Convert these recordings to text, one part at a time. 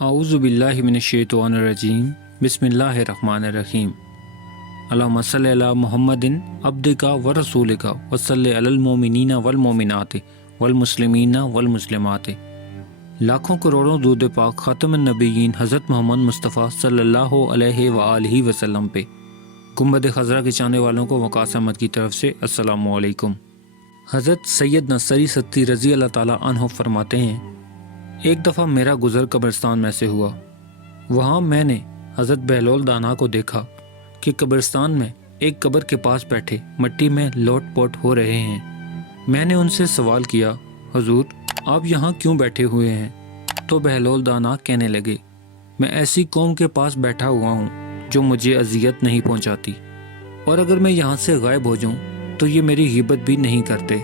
अऊज़ु बिल्लाहि मिनश्शैतानिर्रजीम बिस्मिल्लाहिर्रहमानिर्रहीम अल्लाहुम्मा सल्लि अला मुहम्मदिन अब्दिका व रसूलिका व सल्लि अलल मोमिनीना वल मोमिनाति वल मुस्लिमीना वल मुस्लिमाति। लाखों करोड़ों दूध पाक ख़ातमुन नबिय्यीन हज़रत मोहम्मद मुस्तफ़ा सल्लल्लाहु अलैहि व आलिहि वसल्लम पे गुंबद खज़रा के चाहने वालों को वक़ास अहमद की तरफ से अस्सलामु अलैकुम। हज़रत सैयद नसरी सत्ती रज़ी अल्लाह ताला अन्हु फरमाते हैं, एक दफ़ा मेरा गुज़र कब्रिस्तान में से हुआ। वहाँ मैंने हज़रत बहलोल दाना को देखा कि कब्रिस्तान में एक कब्र के पास बैठे मिट्टी में लोट पोट हो रहे हैं। मैंने उनसे सवाल किया, हुज़ूर आप यहाँ क्यों बैठे हुए हैं? तो बहलोल दाना कहने लगे, मैं ऐसी कौम के पास बैठा हुआ हूँ जो मुझे अजियत नहीं पहुँचाती, और अगर मैं यहाँ से गायब हो जाऊँ तो ये मेरी गिबत भी नहीं करते।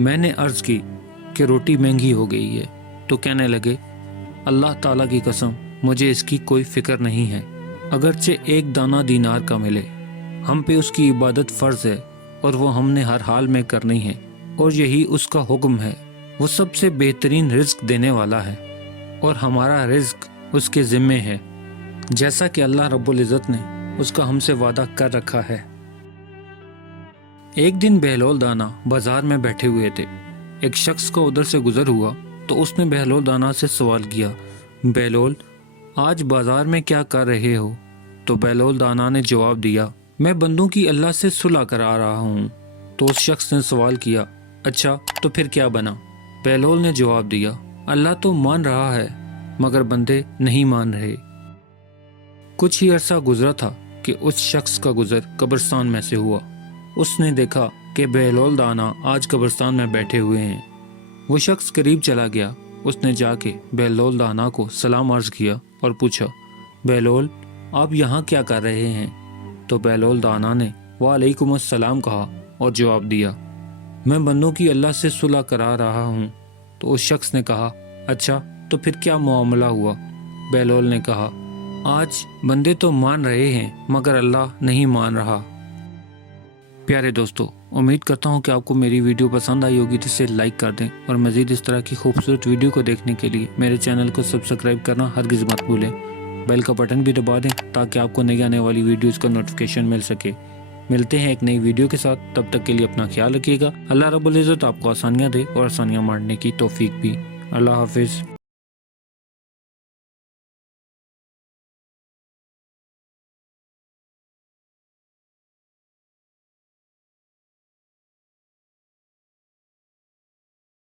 मैंने अर्ज़ की कि रोटी महंगी हो गई है, तो कहने लगे, अल्लाह ताला की कसम मुझे इसकी कोई फ़िक्र नहीं है, अगरचे एक दाना दीनार का मिले। हम पे उसकी इबादत फ़र्ज़ है और वो हमने हर हाल में करनी है, और यही उसका हुक्म है। वो सबसे बेहतरीन रिज़्क देने वाला है और हमारा रिज़्क उसके ज़िम्मे है, जैसा कि अल्लाह रब्बुल इज़्ज़त ने उसका हमसे वादा कर रखा है। एक दिन बहलोल दाना बाज़ार में बैठे हुए थे। एक शख्स को उधर से गुजर हुआ तो उसने बहलोल दाना से सवाल किया, बहलोल आज बाजार में क्या कर रहे हो? तो बहलोल दाना ने जवाब दिया, मैं बंदों की अल्लाह से सुलह करा रहा हूँ। तो उस शख्स ने सवाल किया, अच्छा तो फिर क्या बना? बहलोल ने जवाब दिया, अल्लाह तो मान रहा है मगर बंदे नहीं मान रहे। कुछ ही अरसा गुजरा था कि उस शख्स का गुजर कब्रिस्तान में से हुआ। उसने देखा कि बहलोल दाना आज कब्रिस्तान में बैठे हुए हैं। वो शख्स करीब चला गया। उसने जाके बहलोल दाना को सलाम अर्ज़ किया और पूछा, बहलोल आप यहाँ क्या कर रहे हैं? तो बहलोल दाना ने वालेकुम अस्सलाम कहा और जवाब दिया, मैं बंदों की अल्लाह से सुलह करा रहा हूँ। तो उस शख्स ने कहा, अच्छा तो फिर क्या मामला हुआ? बहलोल ने कहा, आज बंदे तो मान रहे हैं मगर अल्लाह नहीं मान रहा। प्यारे दोस्तों, उम्मीद करता हूँ कि आपको मेरी वीडियो पसंद आई होगी, तो इसे लाइक कर दें और मज़ीद इस तरह की खूबसूरत वीडियो को देखने के लिए मेरे चैनल को सब्सक्राइब करना हरगिज़ मत भूलें। बेल का बटन भी दबा दें ताकि आपको नई आने वाली वीडियोज़ का नोटिफिकेशन मिल सके। मिलते हैं एक नई वीडियो के साथ, तब तक के लिए अपना ख्याल रखिएगा। अल्लाह रब्बुल इज़्ज़त आपको आसानियाँ दे और आसानियाँ मारने की तौफीक भी। अल्लाह हाफिज़।